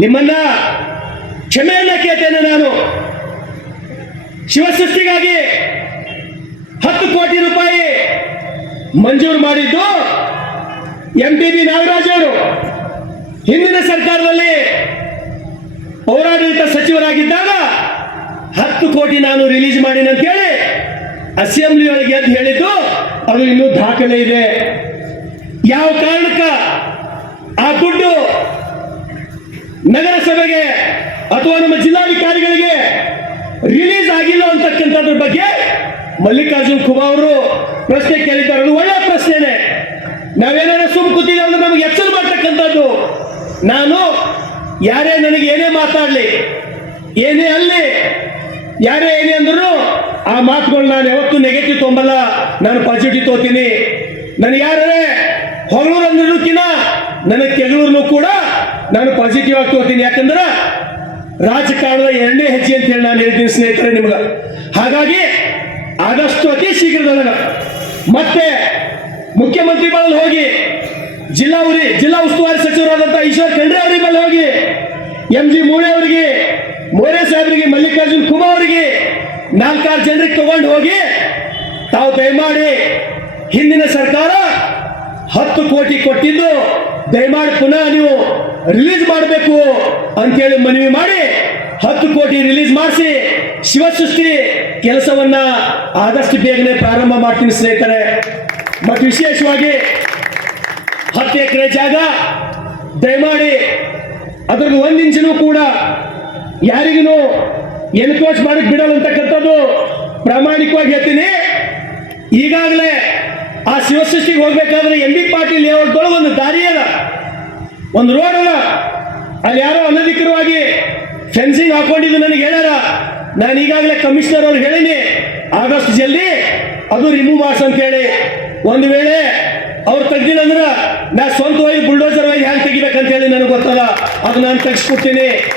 ನಿಮ್ಮನ್ನ ಕ್ಷಮೆಯನ್ನ ಕೇಳ್ತೇನೆ. ನಾನು ಶಿವಸೃಷ್ಟಿಗಾಗಿ 10 ಕೋಟಿ ರೂಪಾಯಿ ಮಂಜೂರು ಮಾಡಿದ್ದು MTB ನಾಗರಾಜ್ ಅವರು ಹಿಂದಿನ ಸರ್ಕಾರದಲ್ಲಿ ಪೌರಾಡಳಿತ ಸಚಿವರಾಗಿದ್ದಾಗ 10 ಕೋಟಿ ನಾನು ರಿಲೀಸ್ ಮಾಡಿನ ಅಂತೇಳಿ ಅಸೆಂಬ್ಲಿ ಒಳಗೆ ಎದ್ದು ಹೇಳಿದ್ದು ಅದು ಇನ್ನೂ ದಾಖಲೆ ಇದೆ. ಯಾವ ಕಾರಣಕ್ಕ ಆ ದುಡ್ಡು ನಗರಸಭೆಗೆ ಅಥವಾ ನಮ್ಮ ಜಿಲ್ಲಾಧಿಕಾರಿಗಳಿಗೆ ರಿಲೀಸ್ ಆಗಿಲ್ಲ ಅಂತಕ್ಕಂಥದ್ರ ಬಗ್ಗೆ ಮಲ್ಲಿಕಾರ್ಜುನ್ ಖುಬಾ ಅವರು ಪ್ರಶ್ನೆ ಕೇಳಿದ್ದಾರೆ. ಅದು ಒಳ್ಳೆಯ ಪ್ರಶ್ನೆನೆ. ನಾವೇನಾದ್ರೂ ಸುಮ್ ಕೂತಿದ್ದೀವಿ ಅಂದ್ರೆ ನಮಗೆ ಎಚ್ಚರ ಮಾಡ್ತಕ್ಕಂಥದ್ದು. ನಾನು ಯಾರೇ ನನಗೆ ಏನೇ ಮಾತಾಡಲಿ, ಏನೇ ಅಲ್ಲಿ ಯಾರೇ ಏನೇ ಅಂದ್ರು ಆ ಮಾತುಗಳು ನಾನು ಯಾವತ್ತೂ ನೆಗೆಟಿವ್ ತೊಂಬಲ್ಲ, ನಾನು ಪಾಸಿಟಿವ್ ತೋತೀನಿ. ನನಗೆ ಯಾರೇ ಹೊಗಳೂರು ಅಂದ್ರಕ್ಕಿಂತ ನನಗೆ ಕೆಗಳೂರ್ನು ಕೂಡ ನಾನು ಪಾಸಿಟಿವ್ ಆಗಿ ತೋತೀನಿ. ಯಾಕಂದ್ರೆ ರಾಜಕಾರಣದ 2ನೇ ಹೆಜ್ಜೆ ಅಂತ ಹೇಳಿ ನಾನು ಹೇಳ್ತೀನಿ ಸ್ನೇಹಿತರೆ ನಿಮ್ಗೆ. ಹಾಗಾಗಿ ಆದಷ್ಟು ಅತಿ ಶೀಘ್ರದೊಳಗ ಮತ್ತೆ ಮುಖ್ಯಮಂತ್ರಿ ಬಳಿ ಹೋಗಿ ಜಿಲ್ಲಾ ಉಸ್ತುವಾರಿ ಸಚಿವರಾದಂತಹ ಈಶ್ವರ್ ಖಂಡ್ರೆ ಅವರಿಗೆ ಬಳಿ ಹೋಗಿ MG ಮೂಳೆ ಅವರಿಗೆ, ಮೋರೆ ಸಾಹೇಬರಿಗೆ, ಮಲ್ಲಿಕಾರ್ಜುನ್ ಖುಬಾ ಅವರಿಗೆ 4-6 ಜನರಿಗೆ ತಗೊಂಡು ಹೋಗಿ ತಾವು ದಯಮಾಡಿ ಹಿಂದಿನ ಸರ್ಕಾರ 10 ಕೋಟಿ ಕೊಟ್ಟಿದ್ದು ದಯಮಾಡಿ ಪುನಃ ನೀವು ರಿಲೀಸ್ ಮಾಡಬೇಕು ಅಂತೇಳಿ ಮನವಿ ಮಾಡಿ 10 ಕೋಟಿ ರಿಲೀಸ್ ಮಾಡಿಸಿ ಶಿವಸೃಷ್ಟಿ ಕೆಲಸವನ್ನ ಆದಷ್ಟು ಬೇಗನೆ ಪ್ರಾರಂಭ ಮಾಡ್ತೀನಿ ಸ್ನೇಹಿತರೆ. ಮತ್ತು ವಿಶೇಷವಾಗಿ 10 ಎಕರೆ ಜಾಗ ದಯಮಾಡಿ ಅದ್ರದ್ದು 1 ಇಂಚನೂ ಕೂಡ ಯಾರಿಗೂ ಎನ್ಕ್ರೋಚ್ ಮಾಡಕ್ ಬಿಡಲ್ಲ ಅಂತಕ್ಕಂಥದ್ದು ಪ್ರಾಮಾಣಿಕವಾಗಿ ಹೇಳ್ತೀನಿ. ಈಗಾಗಲೇ ಆ ಶಿವಸೃಷ್ಟಿಗೆ ಹೋಗ್ಬೇಕಾದ್ರೆ MB ಪಾಟೀಲ್ ಲೇಔಟ್ ಒಳಗೆ ಒಂದು ದಾರಿ ಅದ, ಒಂದು ರೋಡ್ ಅದ. ಅಲ್ಲಿ ಯಾರೋ ಅನಧಿಕೃತವಾಗಿ ಫೆನ್ಸಿಂಗ್ ಹಾಕೊಂಡಿದ್ದು ನನಗೆ ಹೇಳ್ಯಾರ. ನಾನು ಈಗಾಗಲೇ ಕಮಿಷನರ್ ಅವ್ರು ಹೇಳೀನಿ, ಆದಷ್ಟು ಜಲ್ದಿ ಅದು ರಿಮೂವ್ ಮಾಡ್ಸ ಅಂತ ಹೇಳಿ. ಒಂದು ವೇಳೆ ಅವ್ರು ತೆಗ್ದಿಲ್ಲ ಅಂದ್ರೆ ನಾ ಸ್ವಂತವಾಗಿ ಬುಲ್ಡೋಸರ್ ಆಗಿ ಹ್ಯಾಂಗ್ ತೆಗಿಬೇಕಂತ ಹೇಳಿ ನನಗೆ ಗೊತ್ತಲ್ಲ, ಅದು ನಾನು ತೆಗಿಸ್ಕೊಡ್ತೀನಿ.